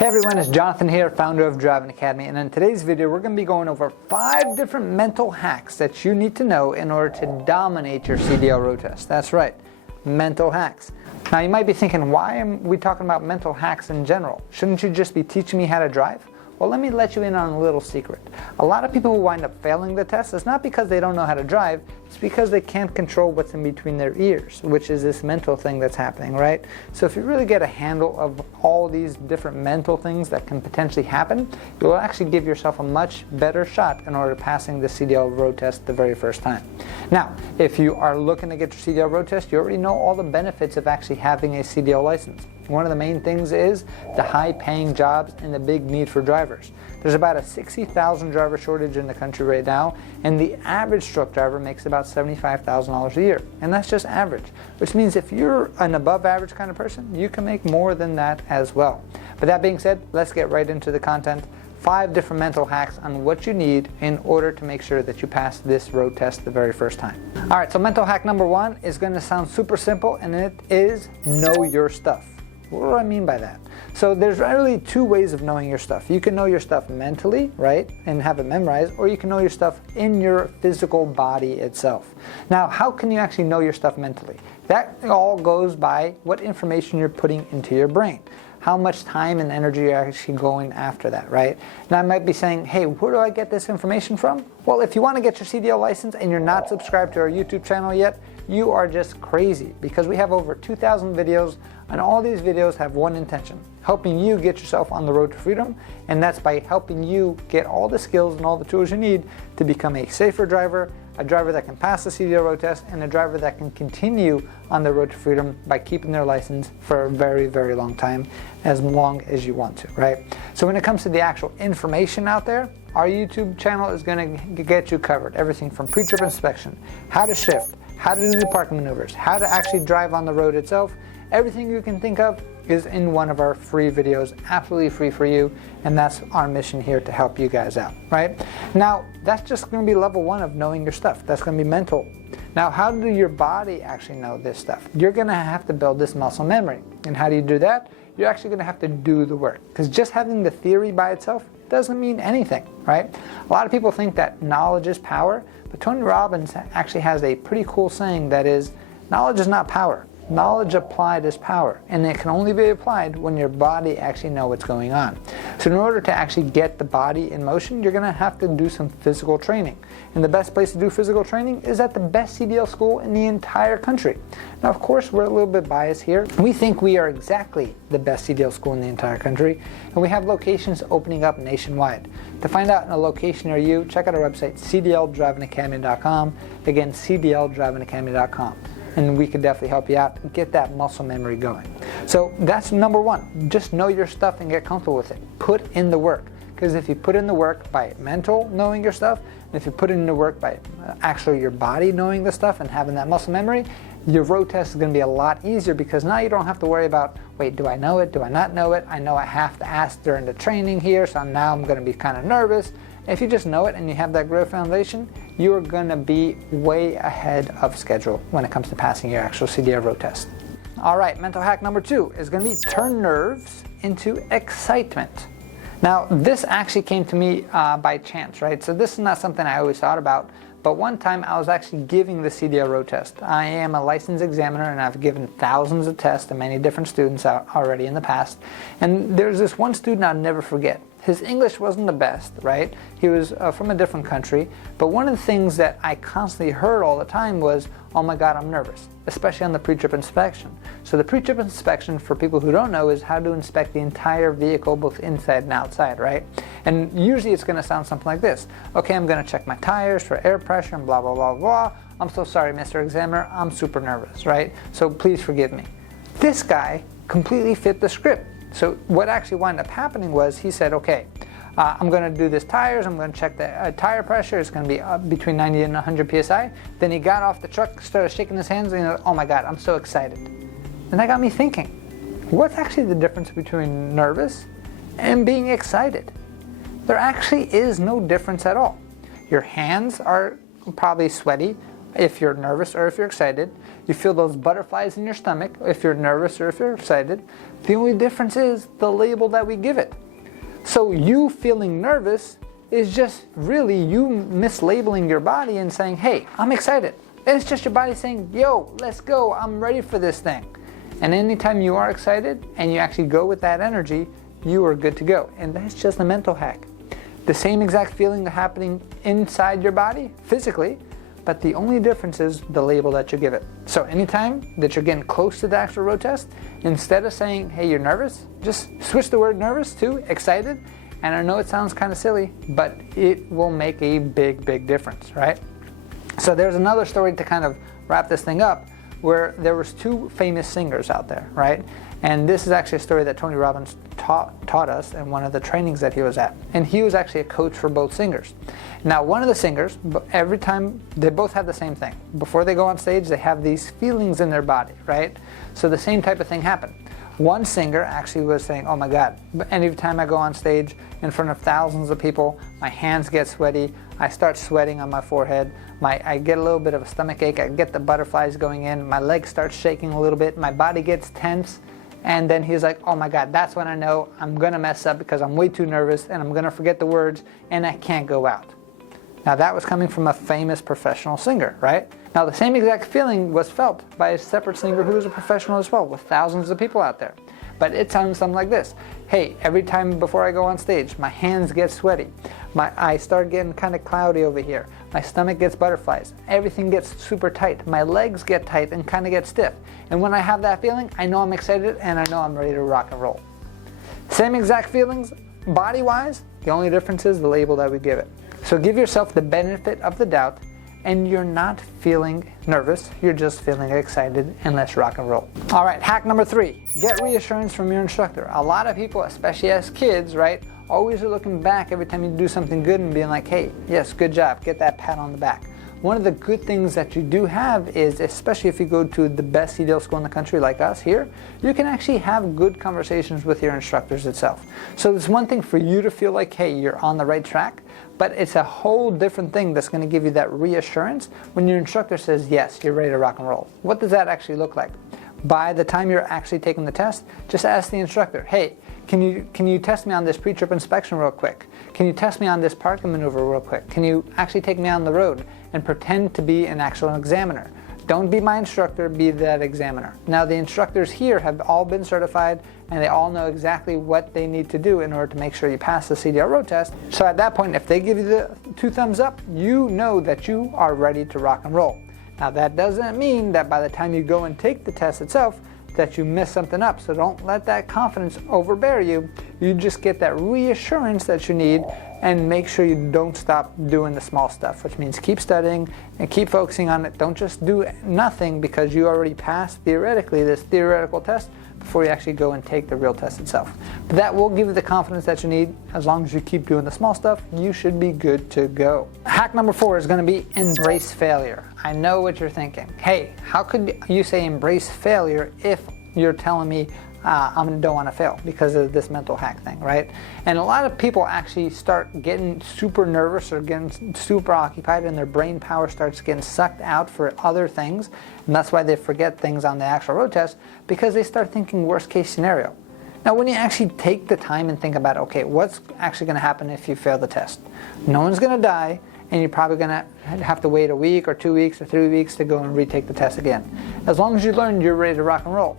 Hey everyone, it's Jonathan here, founder of Driving Academy, and in today's video we're going to be going over 5 different mental hacks that you need to know in order to dominate your CDL road test. That's right, mental hacks. Now you might be thinking, why am we talking about mental hacks in general? Shouldn't you just be teaching me how to drive? Well, let me let you in on a little secret. A lot of people who wind up failing the test is not because they don't know how to drive, it's because they can't control what's in between their ears, which is this mental thing that's happening, right? So if you really get a handle of all these different mental things that can potentially happen, you'll actually give yourself a much better shot in order to passing the CDL road test the very first time. Now, if you are looking to get your CDL road test, you already know all the benefits of actually having a CDL license. One of the main things is the high-paying jobs and the big need for drivers. There's about a 60,000 driver shortage in the country right now, and the average truck driver makes about $75,000 a year. And that's just average, which means if you're an above average kind of person, you can make more than that as well. But that being said, let's get right into the content. 5 different mental hacks on what you need in order to make sure that you pass this road test the very first time. Alright, so mental hack number 1 is going to sound super simple, and it is know your stuff. What do I mean by that? So there's really 2 ways of knowing your stuff. You can know your stuff mentally, right, and have it memorized, or you can know your stuff in your physical body itself. Now, how can you actually know your stuff mentally? That all goes by what information you're putting into your brain. How much time and energy you're actually going after that, right? Now I might be saying, hey, where do I get this information from? Well, if you want to get your CDL license and you're not subscribed to our YouTube channel yet, you are just crazy, because we have over 2,000 videos, and all these videos have one intention: helping you get yourself on the road to freedom, and that's by helping you get all the skills and all the tools you need to become a safer driver, a driver that can pass the CDL road test, and a driver that can continue on the road to freedom by keeping their license for a very, very long time, as long as you want to, right? So when it comes to the actual information out there, our YouTube channel is going to get you covered. Everything from pre-trip inspection, how to shift, how to do the parking maneuvers, how to actually drive on the road itself. Everything you can think of is in one of our free videos, absolutely free for you, and that's our mission here, to help you guys out, right? Now, that's just going to be level 1 of knowing your stuff. That's going to be mental. Now, how do your body actually know this stuff? You're going to have to build this muscle memory. And how do you do that? You're actually going to have to do the work, because just having the theory by itself doesn't mean anything, right? A lot of people think that knowledge is power, but Tony Robbins actually has a pretty cool saying that is, knowledge is not power. Knowledge applied is power, and it can only be applied when your body actually knows what's going on. So in order to actually get the body in motion, you're going to have to do some physical training. And the best place to do physical training is at the best CDL school in the entire country. Now, of course, we're a little bit biased here. We think we are exactly the best CDL school in the entire country, and we have locations opening up nationwide. To find out a location near you, check out our website, cdldrivingacademy.com. Again, cdldrivingacademy.com. And we can definitely help you out and get that muscle memory going. So that's number 1. Just know your stuff and get comfortable with it. Put in the work. Because if you put in the work by mental knowing your stuff, and if you put in the work by actually your body knowing the stuff and having that muscle memory, your road test is going to be a lot easier, because now you don't have to worry about, wait, do I know it? Do I not know it? I know I have to ask during the training here, so now I'm going to be kind of nervous. If you just know it and you have that great foundation, you are going to be way ahead of schedule when it comes to passing your actual CDL road test. Alright, mental hack number 2 is going to be turn nerves into excitement. Now, this actually came to me by chance, right? So this is not something I always thought about, but one time I was actually giving the CDL road test. I am a licensed examiner, and I've given thousands of tests to many different students already in the past. And there's this one student I'll never forget. His English wasn't the best, right? He was from a different country, but one of the things that I constantly heard all the time was, oh my God, I'm nervous, especially on the pre-trip inspection. So the pre-trip inspection, for people who don't know, is how to inspect the entire vehicle, both inside and outside, right? And usually it's going to sound something like this. Okay, I'm going to check my tires for air pressure and blah, blah, blah, blah. I'm so sorry, Mr. Examiner, I'm super nervous, right? So please forgive me. This guy completely fit the script. So what actually wound up happening was, he said, okay, I'm going to do this tires, I'm going to check the tire pressure, it's going to be between 90 and 100 psi. Then he got off the truck, started shaking his hands, and he was, oh my God, I'm so excited. And that got me thinking, what's actually the difference between nervous and being excited? There actually is no difference at all. Your hands are probably sweaty, if you're nervous or if you're excited. You feel those butterflies in your stomach if you're nervous or if you're excited. The only difference is the label that we give it. So you feeling nervous is just really you mislabeling your body and saying, hey, I'm excited. And it's just your body saying, yo, let's go, I'm ready for this thing. And anytime you are excited and you actually go with that energy, you are good to go. And that's just a mental hack. The same exact feeling happening inside your body, physically, but the only difference is the label that you give it. So anytime that you're getting close to the actual road test, instead of saying, hey, you're nervous, just switch the word nervous to excited. And I know it sounds kind of silly, but it will make a big, big difference, right? So there's another story to kind of wrap this thing up, where there was two famous singers out there, right? And this is actually a story that Tony Robbins taught us in one of the trainings that he was at. And he was actually a coach for both singers. Now, one of the singers, every time, they both have the same thing. Before they go on stage, they have these feelings in their body, right? So the same type of thing happened. One singer actually was saying, oh my God, anytime I go on stage in front of thousands of people, my hands get sweaty, I start sweating on my forehead, I get a little bit of a stomach ache, I get the butterflies going in, my legs start shaking a little bit, my body gets tense, and then he's like, oh my God, that's when I know I'm gonna mess up because I'm way too nervous and I'm gonna forget the words and I can't go out. Now that was coming from a famous professional singer, right? Now the same exact feeling was felt by a separate singer who was a professional as well, with thousands of people out there. But it sounds something like this. Hey, every time before I go on stage, my hands get sweaty. I start getting kind of cloudy over here. My stomach gets butterflies. Everything gets super tight. My legs get tight and kind of get stiff. And when I have that feeling, I know I'm excited and I know I'm ready to rock and roll. Same exact feelings, body-wise, the only difference is the label that we give it. So give yourself the benefit of the doubt, and you're not feeling nervous, you're just feeling excited, and let's rock and roll. All right, hack number 3, get reassurance from your instructor. A lot of people, especially as kids, right, always are looking back every time you do something good and being like, hey, yes, good job, get that pat on the back. One of the good things that you do have is, especially if you go to the best CDL school in the country like us here, you can actually have good conversations with your instructors itself. So it's one thing for you to feel like, hey, you're on the right track, but it's a whole different thing that's going to give you that reassurance when your instructor says, yes, you're ready to rock and roll. What does that actually look like? By the time you're actually taking the test, just ask the instructor, hey, can you test me on this pre-trip inspection real quick? Can you test me on this parking maneuver real quick? Can you actually take me on the road and pretend to be an actual examiner? Don't be my instructor, be that examiner. Now the instructors here have all been certified and they all know exactly what they need to do in order to make sure you pass the CDL road test. So at that point, if they give you the 2 thumbs up, you know that you are ready to rock and roll. Now that doesn't mean that by the time you go and take the test itself, that you mess something up. So don't let that confidence overbear you. You just get that reassurance that you need, and make sure you don't stop doing the small stuff, which means keep studying and keep focusing on it. Don't just do nothing because you already passed theoretically this theoretical test before you actually go and take the real test itself. But that will give you the confidence that you need. As long as you keep doing the small stuff, you should be good to go. Hack number 4 is going to be embrace failure. I know what you're thinking. Hey, how could you say embrace failure if you're telling me I don't want to fail because of this mental hack thing, right? And a lot of people actually start getting super nervous or getting super occupied, and their brain power starts getting sucked out for other things, and that's why they forget things on the actual road test, because they start thinking worst case scenario. Now when you actually take the time and think about, okay, what's actually going to happen if you fail the test? No one's going to die, and you're probably going to have to wait a week or 2 weeks or 3 weeks to go and retake the test again. As long as you learn, you're ready to rock and roll.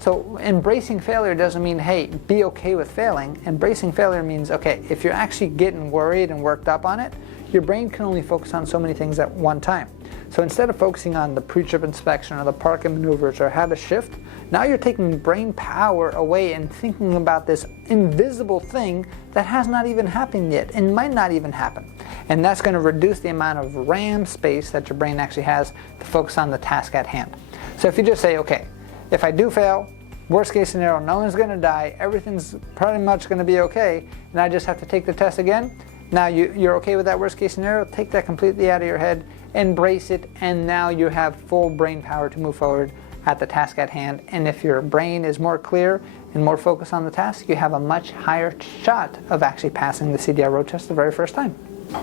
So embracing failure doesn't mean, hey, be okay with failing. Embracing failure means, okay, if you're actually getting worried and worked up on it, your brain can only focus on so many things at one time. So instead of focusing on the pre-trip inspection or the parking maneuvers or how to shift, now you're taking brain power away and thinking about this invisible thing that has not even happened yet and might not even happen. And that's going to reduce the amount of RAM space that your brain actually has to focus on the task at hand. So if you just say, okay, if I do fail, worst case scenario, no one's going to die, everything's pretty much going to be okay, and I just have to take the test again. Now you're okay with that worst case scenario, take that completely out of your head, embrace it, and now you have full brain power to move forward at the task at hand. And if your brain is more clear and more focused on the task, you have a much higher shot of actually passing the CDL road test the very first time.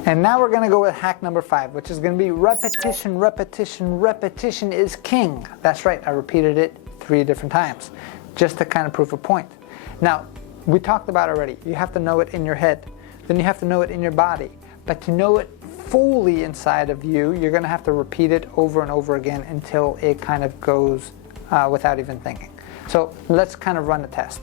And now we're going to go with hack number 5, which is going to be repetition, repetition, repetition is king. That's right, I repeated it 3 different times just to kind of prove a point. Now, we talked about it already. You have to know it in your head. Then you have to know it in your body. But to know it fully inside of you, you're going to have to repeat it over and over again until it kind of goes without even thinking. So let's kind of run a test.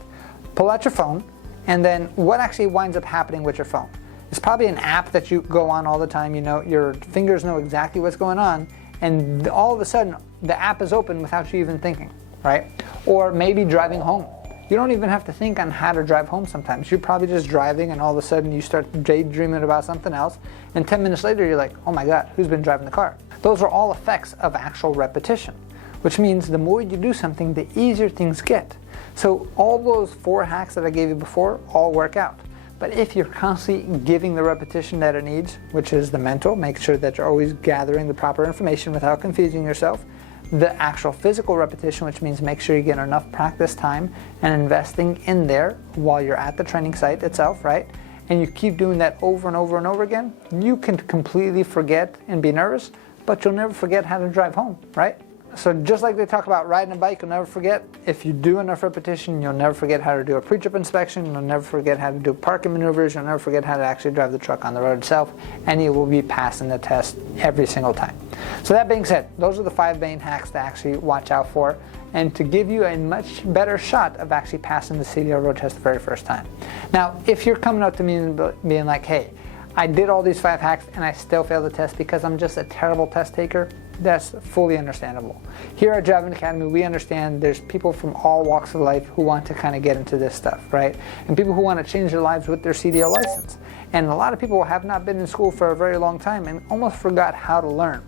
Pull out your phone, and then what actually winds up happening with your phone? It's probably an app that you go on all the time. You know, your fingers know exactly what's going on, and all of a sudden the app is open without you even thinking, right? Or maybe driving home. You don't even have to think on how to drive home sometimes. You're probably just driving, and all of a sudden you start daydreaming about something else, and 10 minutes later you're like, oh my God, who's been driving the car? Those are all effects of actual repetition, which means the more you do something, the easier things get. So all those 4 hacks that I gave you before all work out. But if you're constantly giving the repetition that it needs, which is the mental, make sure that you're always gathering the proper information without confusing yourself, the actual physical repetition, which means make sure you get enough practice time and investing in there while you're at the training site itself, right? And you keep doing that over and over and over again, you can completely forget and be nervous, but you'll never forget how to drive home, right? So just like they talk about riding a bike, you'll never forget. If you do enough repetition, you'll never forget how to do a pre-trip inspection, you'll never forget how to do parking maneuvers, you'll never forget how to actually drive the truck on the road itself, and you will be passing the test every single time. So that being said, those are the 5 main hacks to actually watch out for, and to give you a much better shot of actually passing the CDL road test the very first time. Now, if you're coming up to me and being like, hey, I did all these 5 hacks and I still failed the test because I'm just a terrible test taker, that's fully understandable. Here at Driving Academy, we understand there's people from all walks of life who want to kind of get into this stuff, right? And people who want to change their lives with their CDL license. And a lot of people have not been in school for a very long time and almost forgot how to learn.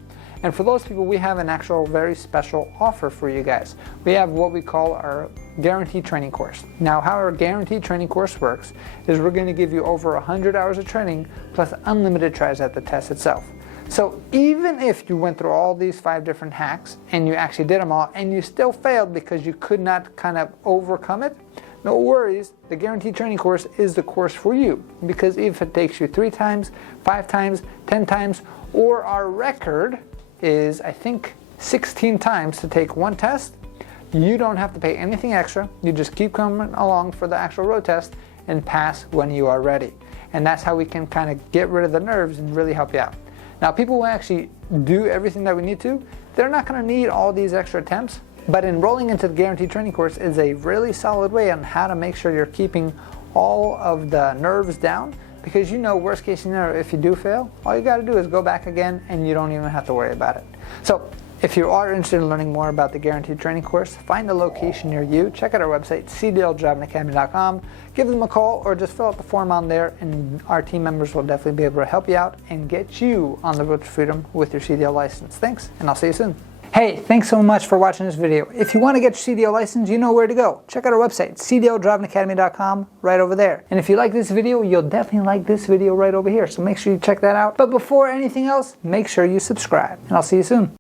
And for those people, we have an actual very special offer for you guys. We have what we call our guaranteed training course. Now, how our guaranteed training course works is we're going to give you over 100 hours of training plus unlimited tries at the test itself. So even if you went through all these 5 different hacks and you actually did them all and you still failed because you could not kind of overcome it, no worries, the guaranteed training course is the course for you. Because if it takes you 3 times, 5 times, 10 times, or our record is, I think, 16 times to take one test, you don't have to pay anything extra. You just keep coming along for the actual road test and pass when you are ready. And that's how we can kind of get rid of the nerves and really help you out. Now, people who actually do everything that we need to, they're not going to need all these extra attempts, but enrolling into the guaranteed training course is a really solid way on how to make sure you're keeping all of the nerves down, because you know, worst case scenario, if you do fail, all you got to do is go back again and you don't even have to worry about it. So if you are interested in learning more about the guaranteed training course, find a location near you, check out our website, cdldrivingacademy.com, give them a call or just fill out the form on there, and our team members will definitely be able to help you out and get you on the road to freedom with your CDL license. Thanks, and I'll see you soon. Hey, thanks so much for watching this video. If you want to get your CDL license, you know where to go. Check out our website, cdldrivingacademy.com, right over there. And if you like this video, you'll definitely like this video right over here. So make sure you check that out. But before anything else, make sure you subscribe. And I'll see you soon.